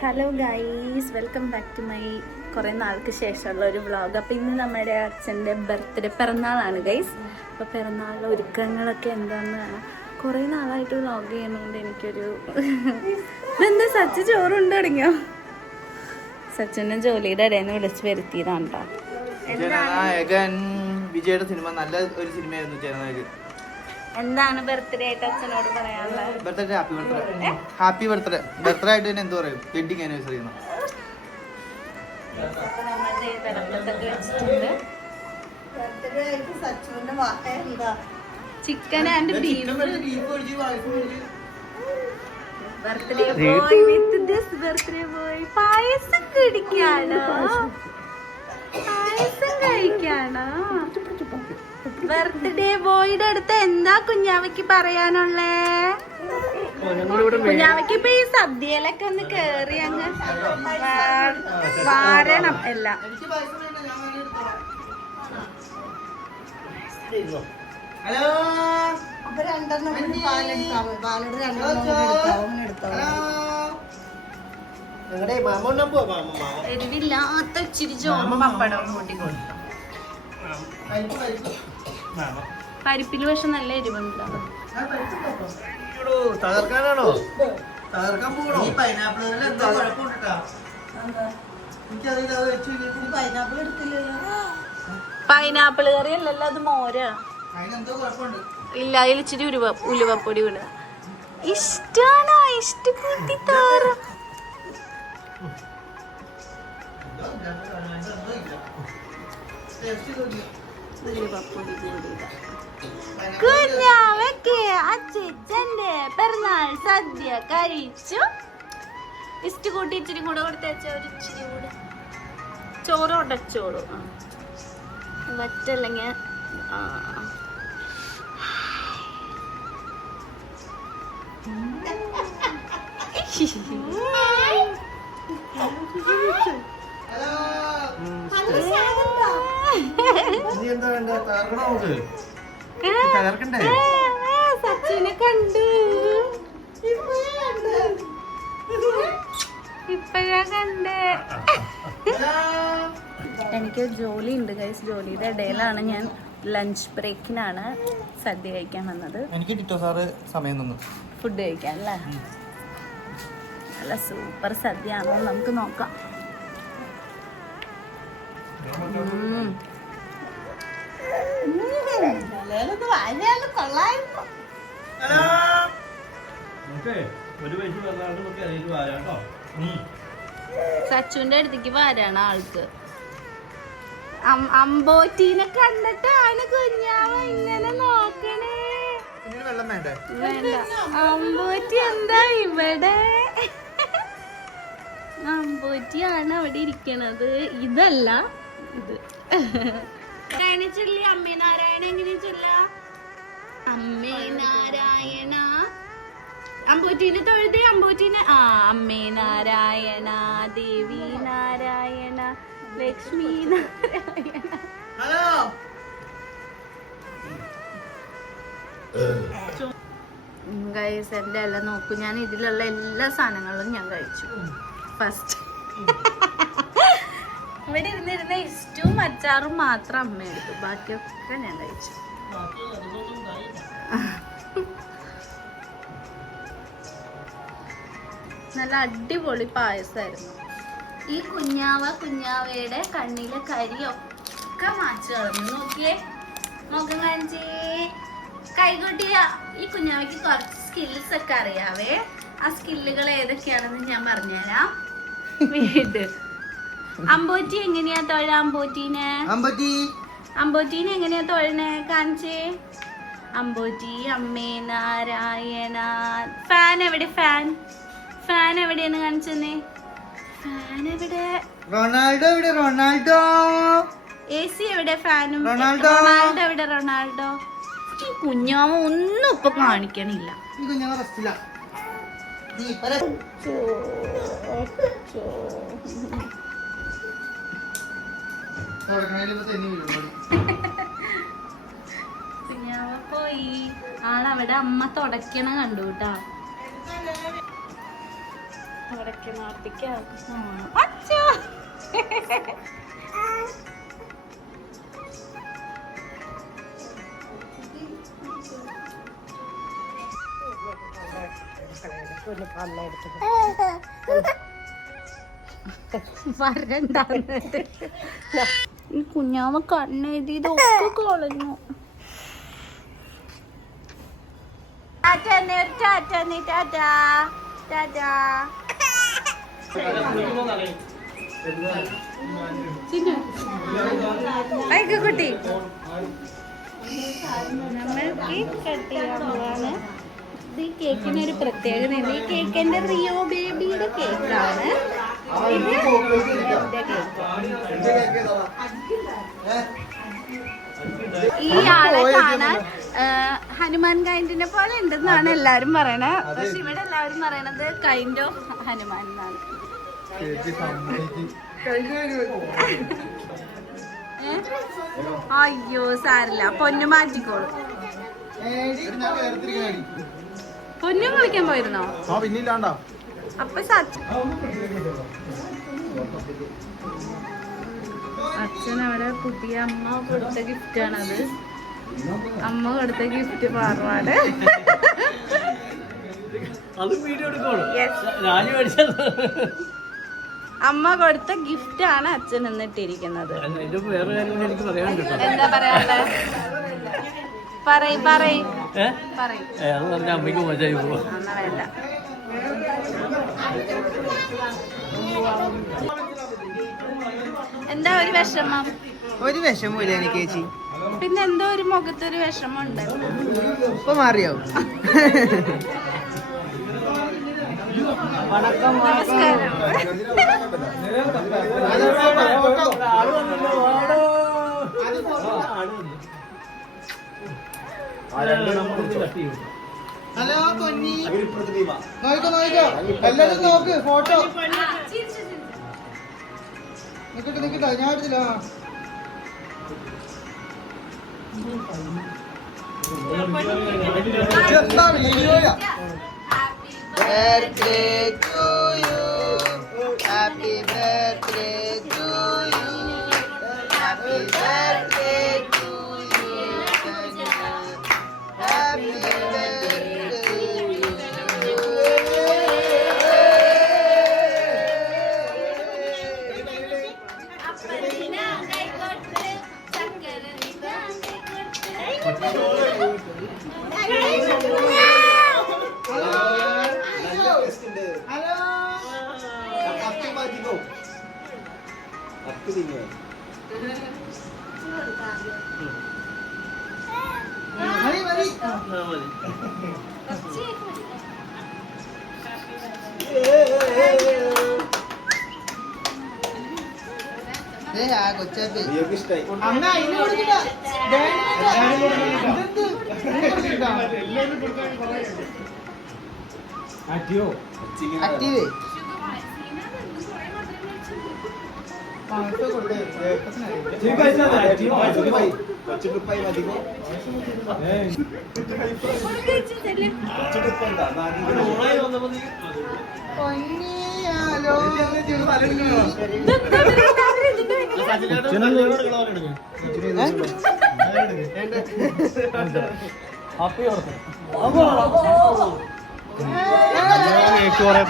Hello guys, welcome back to my കുറേ നാൾക്ക് ശേഷമുള്ള ഒരു വ്ളോഗ്. അപ്പോൾ ഇന്ന് നമ്മുടെ അച്ഛൻ്റെ ബർത്ത്ഡേ പിറന്നാളാണ് ഗൈസ്. അപ്പോൾ പിറന്നാളിലെ ഒരുക്കങ്ങളൊക്കെ എന്താണെന്ന് കുറേ നാളായിട്ട് വ്ളോഗ് ചെയ്യുന്നതുകൊണ്ട് എനിക്കൊരു ഇതെന്താ സച്ച് ചോറുണ്ട് തുടങ്ങിയോ? സച്ചിൻ്റെ ജോലിയുടെ ഇടയിൽ നിന്ന് വിളിച്ച് വരുത്തിയതാണ് കേട്ടോ. വിജയുടെ സിനിമ നല്ല ഒരു സിനിമയായിരുന്നു ചേർന്നത്. എന്താണ് ബർത്ത്ഡേ ആയിട്ട് അച്ഛനോട് പറയാനുള്ളത്? Birthday happy birthday. ബർത്ത്ഡേ ആയിട്ട് തന്നെ എന്തോ പറയും, wedding anniversary. Chicken and beef. Birthday boy with this birthday boy പായസം കുടിക്കാണോ? പായസം കഴിക്കാണോ? ബർത്ത്ഡേ ബോയുടെ അടുത്ത് എന്താ കുഞ്ഞാവയ്ക്ക് പറയാനുള്ളേ? കുഞ്ഞാവയ്ക്ക് ഇപ്പൊ ഈ സദ്യയിലൊക്കെ ഒന്ന് കേറി അങ്ങ് വാരണം എല്ലാം. എരിവില്ലാത്ത ഇച്ചിരി ചോറും പപ്പടവും കൂട്ടി കൊടുത്തു. പരിപ്പില് പക്ഷെ നല്ല എരിവുണ്ടാവും. തകർക്കാനാണോ? പൈനാപ്പിൾ കറി അല്ലല്ലോ, അത് മോരാ. ഇല്ല, അതിൽ ഇച്ചിരി ഉലുവപ്പൊടി വിടുക. ഇഷ്ടാണോ? ഇഷ്ടപ്പെട്ടി താറ കുഞ്ഞാവയ്ക്ക് അച്ഛന്റെ പിറന്നാൾ സദ്യ കഴിച്ചു. ഇസ്റ്റ് കൂട്ടി ഇച്ചിരി കൂടെ കൊടുത്തേച്ച ഒരു ഇച്ചിരി കൂടെ ചോറ് ഉടച്ചോളൂ. വറ്റല്ലെങ്കിൽ സച്ചിനെ കണ്ടു. ഇപ്പഴാ കണ്ടേ. എനിക്ക് ജോലി ഉണ്ട് ഗൈസ്. ജോലിയുടെ ഇടയിലാണ് ഞാൻ ലഞ്ച് ബ്രേക്കിനാണ് സദ്യ കഴിക്കാൻ വന്നത്. എനിക്ക് സമയം തന്നു ഫുഡ് കഴിക്കാൻ അല്ലേ. നല്ല സൂപ്പർ സദ്യ ആണോ നമുക്ക് നോക്കാം. സച്ചുവിന്റെ അടുത്തേക്ക് വരാണ് ആൾക്ക്. അമ്പോറ്റീനെ കണ്ടിട്ടാണ് കുഞ്ഞാവ ഇങ്ങനെ നോക്കണേ. വേണ്ട, അമ്പോറ്റി എന്താ ഇവിടെ? അമ്പോറ്റിയാണ് അവിടെ ഇരിക്കണത്, ഇതല്ല ഇത്. ചൊല്ലി അമ്മേ നാരായണ എങ്ങനെ ചൊല്ല? അമ്മേ നാരായണ. അമ്പോറ്റീനെ തൊഴുതേ, അമ്പോറ്റീനെ. അമ്മേ നാരായണ, ദേവി നാരായണ, ലക്ഷ്മി നാരായണ. ഗൈസ്, എൻ്റെ എല്ലാം നോക്കൂ. ഞാൻ ഇതിലുള്ള എല്ലാ സാധനങ്ങളും ഞാൻ കഴിച്ചു ഫസ്റ്റ്. ഇവിടെ ഇരുന്നിരുന്ന ഇഷ്ടവും അച്ചാറും മാത്രം അമ്മ എടുത്തു, ബാക്കിയൊക്കെ ഞാൻ കഴിച്ചു. നല്ല അടിപൊളി പായസമായിരുന്നു. ഈ കുഞ്ഞാവയുടെ കണ്ണിലെ കരിയൊക്കെ മാച്ചു കളഞ്ഞു. നോക്കിയേ, മുഖം കാണിച്ചേ, കൈകൊട്ടിയ. ഈ കുഞ്ഞാവയ്ക്ക് കുറച്ച് സ്കിൽസ് ഒക്കെ അറിയാവേ. ആ സ്കില്ലുകൾ ഏതൊക്കെയാണെന്ന് ഞാൻ പറഞ്ഞുതരാം. വീട് അമ്പോറ്റി എങ്ങനെയാ തൊഴ? അമ്പോറ്റീനെ എങ്ങനെയാ തൊഴണേ? കാണിച്ചേ. അമ്പോറ്റി അമ്മേ നാരായണ. ഫാൻ എവിടെ? ഫാൻ എവിടെയാണ് കാണിച്ചെന്നേ? ഫാൻ എവിടെ? റൊണാൾഡോ എവിടെ? റൊണാൾഡോ. AC എവിടെ? ഫാനും. റൊണാൾഡോ എവിടെ? റൊണാൾഡോ. ഈ കുഞ്ഞാവ ഒന്നും ഇപ്പൊ കാണിക്കണില്ല. കുഞ്ഞാവ പോയി. ആളവിടെ അമ്മ തുടക്കണ കണ്ടു കേട്ടാ. പരക്കെ നാട്ടിക്കാം. അച്ഛാ ഈ കുഞ്ഞാമ കണ്ണെഴുതിയതൊക്കെ കളഞ്ഞു. കുട്ടി നമ്മൾ കേക്ക് കട്ട് ചെയ്യാൻ പോവാണ്. ഇത് ഈ കേക്കിന് ഒരു പ്രത്യേകതയുണ്ട്. ഈ കേക്ക് എൻ്റെ റിയോ ബേബിയുടെ കേക്കാണ്. ഇത് എൻ്റെ കേക്ക്. ഈ ആളെ കാണാൻ ഹനുമാൻ കൈൻഡിനെ പോലെ ഉണ്ടെന്നാണ് എല്ലാരും പറയണത്. പക്ഷെ ഇവിടെ എല്ലാവരും പറയണത് കൈൻഡ് ഓഫ് ഹനുമാൻ എന്നാണ്. അയ്യോ സാരില്ല, പൊന്നു മാറ്റിക്കോളും. പൊന്നു കളിക്കാൻ പോയിരുന്നോ? അപ്പൊ അച്ഛൻ അവിടെ പുതിയ അമ്മ കൊടുത്ത ഗിഫ്റ്റ് ആണത്. അമ്മ കൊടുത്ത ഗിഫ്റ്റ് പാർവാട്. അമ്മ കൊടുത്ത ഗിഫ്റ്റ് ആണ് അച്ഛൻ എന്നിട്ടിരിക്കുന്നത്. എന്താ പറയാനുള്ളത്? പറയ്. എന്നാ വേണ്ട. എന്താ ഒരു വിഷമം? ഒരു വിഷമില്ല എനിക്ക് ചേച്ചി. പിന്നെ എന്തോ ഒരു മുഖത്തൊരു വിഷമം ഉണ്ട്. ഇപ്പൊ മാറിയോ? നമസ്കാരം. ഹലോ പൊന്നി, നോക്കോ എല്ലാവരും നോക്ക് ഫോട്ടോ. നിക്കട്ടെ ഞാൻ എടുത്തില്ല. വീഡിയോയാ. Birthday to you, happy birthday to you, happy birthday to you, happy birthday to you.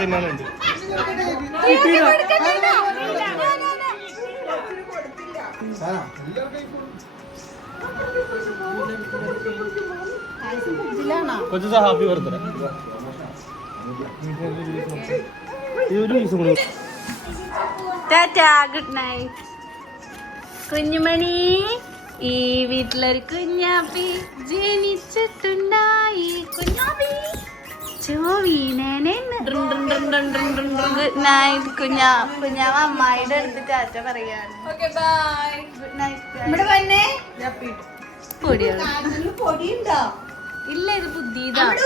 തിന്നാനുണ്ട്. കൊച്ചു happy birthday. Tata, good night. കുഞ്ഞുമണി, ഈ വീട്ടിലൊരു കുഞ്ഞാപ്പി ജനിച്ചിട്ടുണ്ടായി. കുഞ്ഞാപ്പി ഗുഡ് നൈറ്റ്. കുഞ്ഞാവ അമ്മായിയുടെ അടുത്ത് ടാറ്റ പറയാണ്. Good night. പൊടിയുണ്ടോ? ഇല്ല, ഇത് ബുദ്ധിയുമാണ്.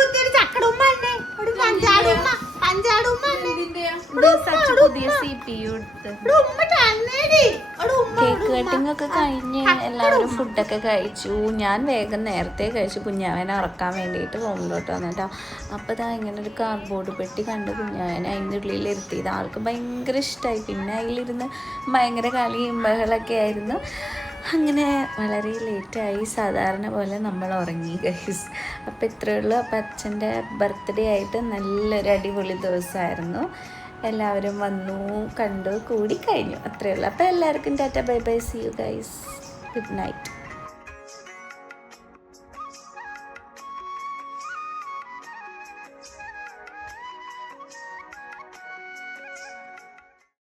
പുതിയ CPU എടുത്ത് കേക്ക് കട്ടിംഗ് ഒക്കെ കഴിഞ്ഞ് എല്ലാവരും ഫുഡൊക്കെ കഴിച്ചു. ഞാൻ വേഗം നേരത്തെ കഴിച്ചു കുഞ്ഞാവനെ ഉറക്കാൻ വേണ്ടിയിട്ട് റൂമിലോട്ട് വന്നിട്ടോ. അപ്പോൾ ഇതാ ഇങ്ങനെ ഒരു കാർഡ്ബോർഡ് പെട്ടി കണ്ട് കുഞ്ഞാവനെ അതിൻ്റെ ഉള്ളിൽ ഇരുത്തിയത് ആൾക്ക് ഭയങ്കര ഇഷ്ടമായി. പിന്നെ അതിലിരുന്ന് ഭയങ്കര കളിയും ബഹളമൊക്കെ ആയിരുന്നു. അങ്ങനെ വളരെ ലേറ്റായി, സാധാരണ പോലെ നമ്മൾ ഉറങ്ങി ഗൈസ്. അപ്പോൾ ഇത്രയേ ഉള്ളൂ. അപ്പോൾ അച്ഛൻ്റെ ബർത്ത്ഡേ ആയിട്ട് നല്ലൊരു അടിപൊളി ദിവസമായിരുന്നു. എല്ലാവരും വന്നു, കണ്ടു, കൂടി കഴിഞ്ഞു. അത്രയേ ഉള്ളൂ. അപ്പോൾ എല്ലാവർക്കും tata bye bye, see you guys, good night.